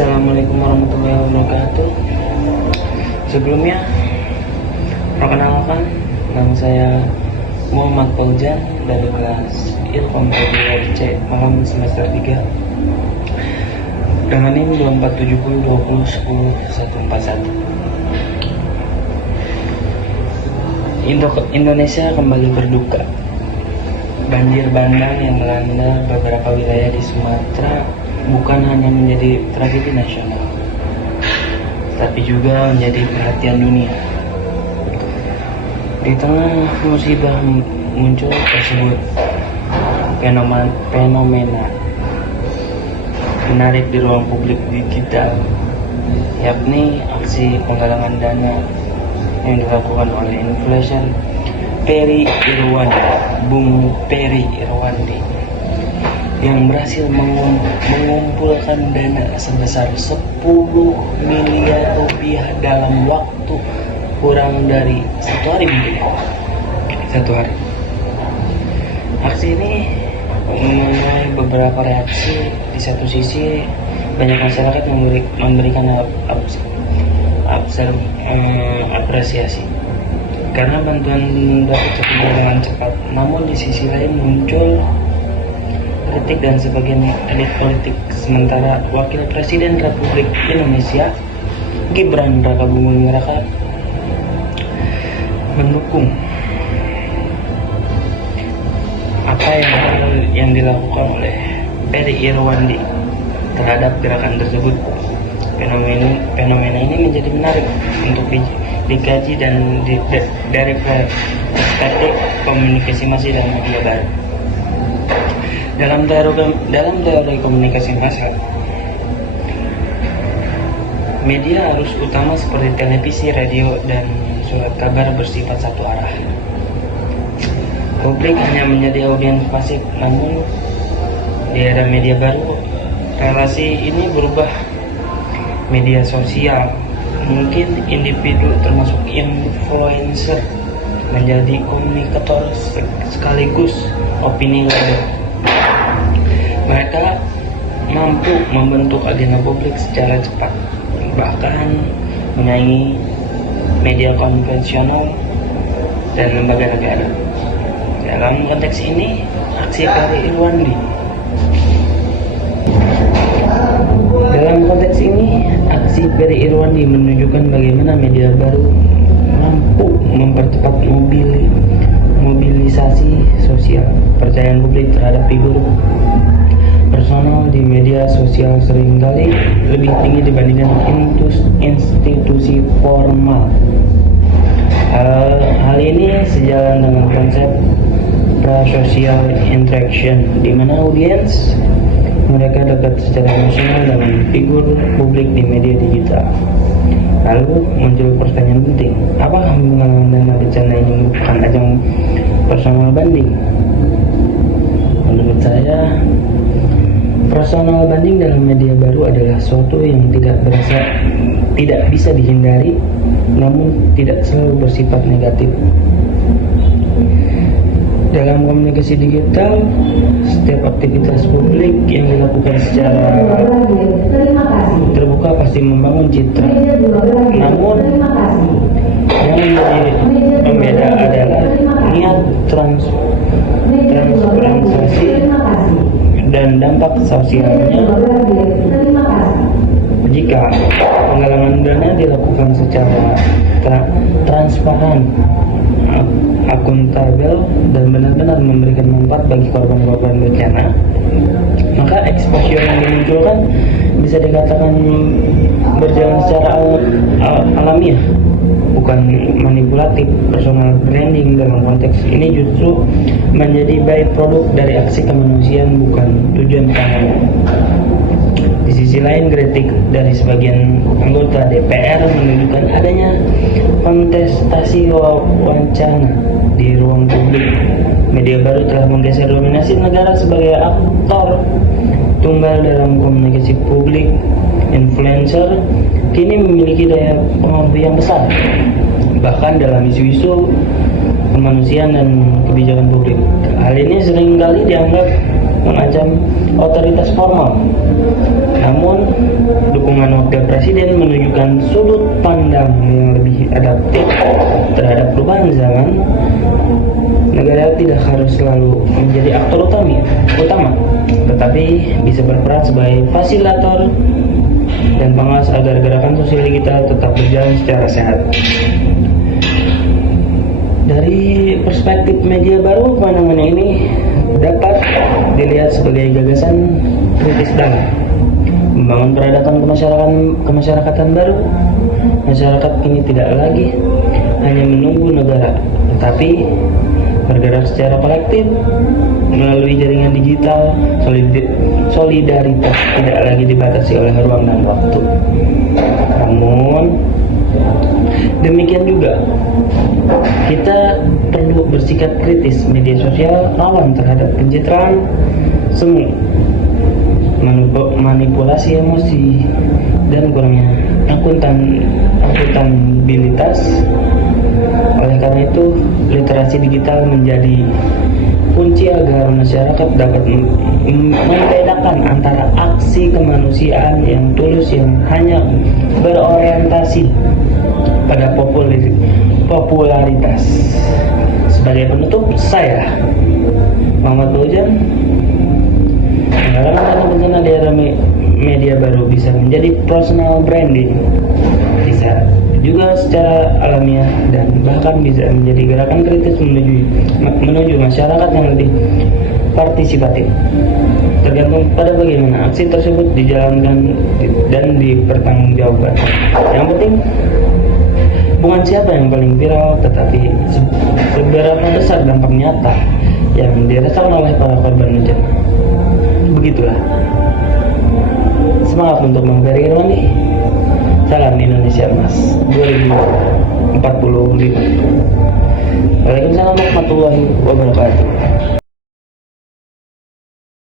Assalamualaikum warahmatullahi wabarakatuh. Sebelumnya, perkenalkan, nama saya Muhammad Poljan dari kelas Ilkom C malam semester 3 dengan NIM 2470201041. Indonesia kembali berduka. Banjir bandang yang melanda beberapa wilayah di Sumatera bukan hanya menjadi tragedi nasional, tapi juga menjadi perhatian dunia. Di tengah musibah muncul tersebut fenomena menarik di ruang publik digital, yakni aksi penggalangan dana yang dilakukan oleh influencer Bung Peri Irwandi, yang berhasil mengumpulkan dana sebesar 10 miliar rupiah dalam waktu kurang dari satu hari. Aksi ini menuai beberapa reaksi. Di satu sisi, banyak masyarakat memberikan apresiasi karena bantuan dapat tersedia dengan cepat. Namun di sisi lain muncul kritik dan sebagian elit politik. Sementara Wakil Presiden Republik Indonesia Gibran Rakabuming Raka mendukung apa yang dilakukan oleh Peri Irwandi terhadap gerakan tersebut. Fenomena ini menjadi menarik untuk dikaji dan dari perspektif komunikasi massa dan media baru. Dalam teori komunikasi massa, media arus utama seperti televisi, radio, dan surat kabar bersifat satu arah. Publik hanya menjadi audiens pasif, namun di era media baru, relasi ini berubah. Media sosial, mungkin individu termasuk influencer, menjadi komunikator sekaligus opini leader. Mereka mampu membentuk agenda publik secara cepat, bahkan menyaingi media konvensional dan lembaga negara. Dalam konteks ini, aksi Peri Irwandi menunjukkan bagaimana media baru mampu mempercepat mobilisasi sosial. Kepercayaan publik terhadap figur personal di media sosial seringkali lebih tinggi dibandingkan institusi formal. Hal ini sejalan dengan konsep pra-social interaction, di mana audiens mereka dekat secara emosional dengan figur publik di media digital. Lalu muncul pertanyaan penting, apakah penggalangan dana bencana ini bukan ajang personal banding? Menurut saya, personal banding dalam media baru adalah suatu yang tidak bisa dihindari, namun tidak selalu bersifat negatif. Dalam komunikasi digital, setiap aktivitas publik yang dilakukan secara terbuka pasti membangun citra. Namun, yang menjadi pembeda adalah niat transparansi dan dampak sosialnya. Jika penggalangan dana dilakukan secara transparan, akuntabel, dan benar-benar memberikan manfaat bagi korban-korban bencana, maka eksposur yang dimunculkan bisa dikatakan berjalan secara alamiah, bukan manipulatif. Personal branding dalam konteks ini justru menjadi byproduct dari aksi kemanusiaan, bukan tujuan utama. Di sisi lain, kritik dari sebagian anggota DPR menunjukkan adanya kontestasi wacana di ruang publik. Media baru telah menggeser dominasi negara sebagai aktor tunggal dalam komunikasi publik. Influencer kini memiliki daya pengaruh yang besar, bahkan dalam isu-isu kemanusiaan dan kebijakan publik. Hal ini seringkali dianggap mengancam otoritas formal. Namun, dukungan Presiden menunjukkan sudut pandang yang lebih adaptif terhadap perubahan zaman. Negara tidak harus selalu menjadi aktor utama, tetapi bisa berperan sebagai fasilitator dan pengawas agar gerakan sosial digital tetap berjalan secara sehat. Dari perspektif media baru, fenomena ini dapat dilihat sebagai gagasan kritis dan membangun peradaban kemasyarakatan baru. Masyarakat kini tidak lagi hanya menunggu negara, tetapi bergerak secara kolektif melalui jaringan digital. Solidaritas tidak lagi dibatasi oleh ruang dan waktu. Namun demikian juga kita perlu bersikap kritis. Media sosial rawan terhadap pencitraan semu, manipulasi emosi, dan kurangnya akuntabilitas. Oleh karena itu, literasi digital menjadi kunci agar masyarakat dapat membedakan antara aksi kemanusiaan yang tulus yang hanya berorientasi pada popularitas. Sebagai penutup, saya Muhammad Bojan mengatakan bencana di era media baru bisa menjadi personal branding, bisa juga secara alamiah, dan bahkan bisa menjadi gerakan kritis menuju masyarakat yang lebih partisipatif. Tergantung pada bagaimana aksi tersebut dijalankan dan dipertanggungjawabkan. Yang penting bukan siapa yang paling viral, tetapi seberapa besar dampak nyata yang dirasakan oleh para korban bencana. Begitulah. Semangat untuk memberi lagi. Salam Indonesia Emas 2045. Waalaikumsalam warahmatullahi wabarakatuh.